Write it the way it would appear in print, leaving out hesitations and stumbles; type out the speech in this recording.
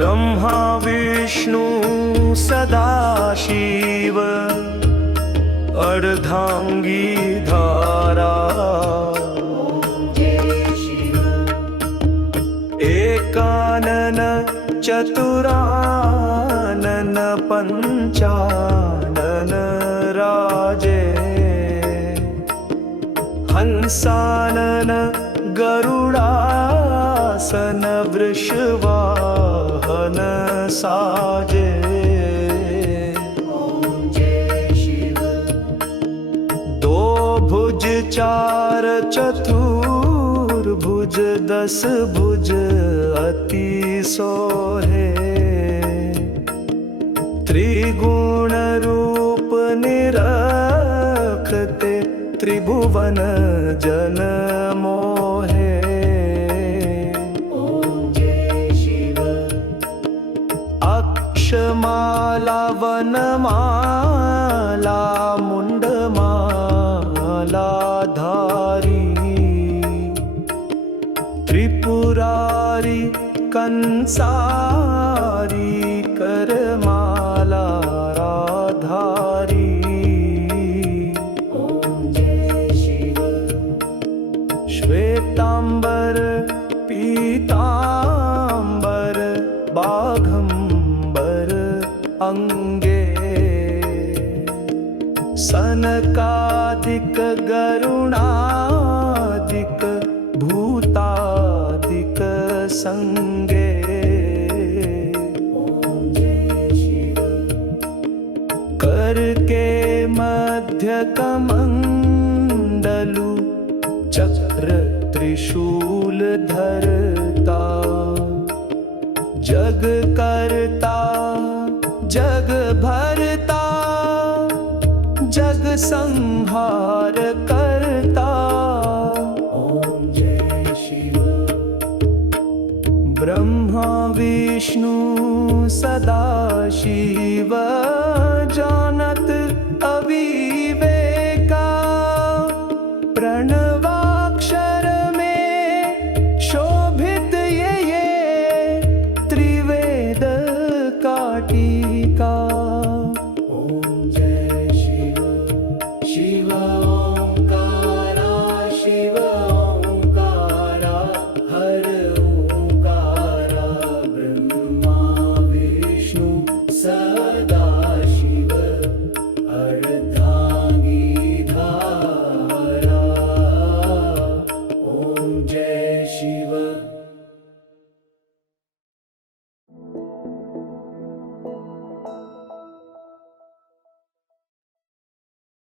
ब्रह्मा विष्णु सदाशिव अर्धांगी धारा एकानन चतुरानन पंचानन राजे हंसानन गरुडासन वृषवाहन साजे दो भुज चार चतुर्भुज दस भुज अति सोहे त्रिगुण रूप निरखते त्रिभुवन जन मोहे अक्षमाला वनमाला मुंडमाला धारी त्रिपुरारी कंसारी करमाला राधारी श्वेतांबर पीतांबर बाघंबर अंगे सनकादिक गरुणादिक भूतादिक संगे करके मध्य कमंडलु चक्र त्रिशूल धरता जग करता जग भरता जग संहार करता ओम जय शिव ब्रह्मा विष्णु सदाशिव